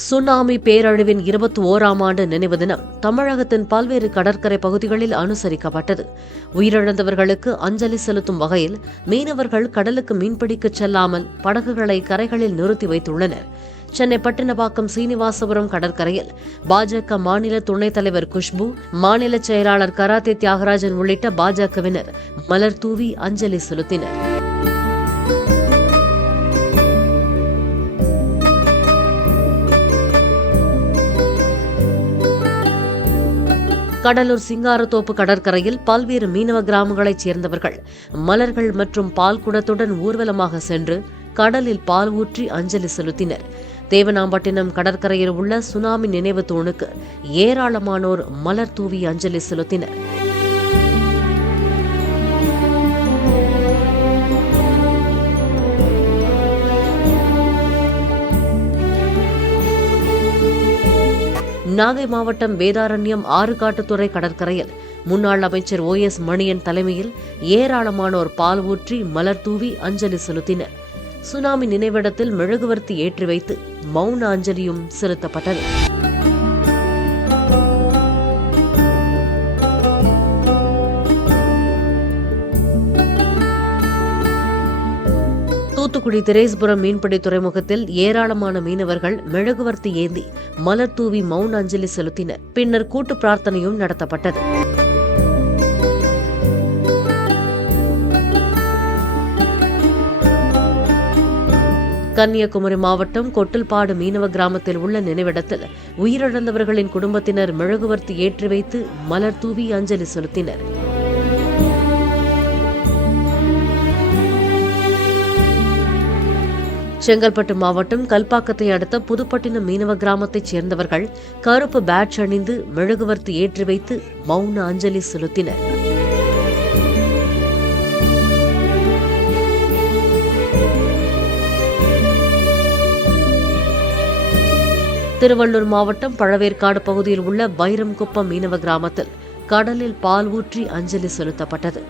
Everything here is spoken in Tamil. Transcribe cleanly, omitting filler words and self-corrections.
சுனாமி பேரழிவின் 21ஆம் ஆண்டு நினைவு தினம் தமிழகத்தின் பல்வேறு கடற்கரை பகுதிகளில் அனுசரிக்கப்பட்டது. உயிரிழந்தவர்களுக்கு அஞ்சலி செலுத்தும் வகையில் மீனவர்கள் கடலுக்கு மீன்பிடிக்கச் செல்லாமல் படகுகளை கரைகளில் நிறுத்தி வைத்துள்ளனர். சென்னை பட்டினப்பாக்கம் சீனிவாசபுரம் கடற்கரையில் பாஜக மாநில துணைத் தலைவர் குஷ்பு, மாநில செயலாளர் கராத்தே தியாகராஜன் உள்ளிட்ட பாஜகவினர் மலர் தூவி அஞ்சலி செலுத்தினர். கடலூர் சிங்காரத்தோப்பு கடற்கரையில் பல்வேறு மீனவ கிராமங்களைச் சேர்ந்தவர்கள் மலர்கள் மற்றும் பால் குடத்துடன் ஊர்வலமாக சென்று கடலில் பால் ஊற்றி அஞ்சலி செலுத்தினர். தேவனாம்பட்டினம் கடற்கரையில் உள்ள சுனாமி நினைவு தூணுக்கு ஏராளமானோர் மலர் தூவி அஞ்சலி செலுத்தினர். நாகை மாவட்டம் வேதாரண்யம் ஆறுகாட்டுத்துறை கடற்கரையில் முன்னாள் அமைச்சர் OS மணியன் தலைமையில் ஏராளமானோர் பால் ஊற்றி மலர் தூவி அஞ்சலி செலுத்தினர். சுனாமி நினைவிடத்தில் மெழுகுவர்த்தி ஏற்றி வைத்து மௌன அஞ்சலியும் செலுத்தப்பட்டது. தூத்துக்குடி திரேஸ்புரம் மீன்பிடி துறைமுகத்தில் ஏராளமான மீனவர்கள் மெழுகுவர்த்தி ஏந்தி மலர் தூவி மௌன அஞ்சலி செலுத்தினர். பின்னர் கூட்டு பிரார்த்தனையும் நடத்தப்பட்டது. கன்னியாகுமரி மாவட்டம் கொட்டில்பாடு மீனவ கிராமத்தில் உள்ள நினைவிடத்தில் உயிரிழந்தவர்களின் குடும்பத்தினர் மெழுகுவர்த்தி ஏற்றி வைத்து மலர் தூவி அஞ்சலி செலுத்தினர். செங்கல்பட்டு மாவட்டம் கல்பாக்கத்தை அடுத்த புதுப்பட்டினம் மீனவ கிராமத்தைச் சேர்ந்தவர்கள் கருப்பு பேட்ஜ் அணிந்து மெழுகுவர்த்தி ஏற்றி வைத்து மௌன அஞ்சலி செலுத்தினர். திருவள்ளூர் மாவட்டம் பழவேற்காடு பகுதியில் உள்ள வைரம்குப்பம் மீனவ கிராமத்தில் கடலில் பால் ஊற்றி அஞ்சலி செலுத்தப்பட்டது.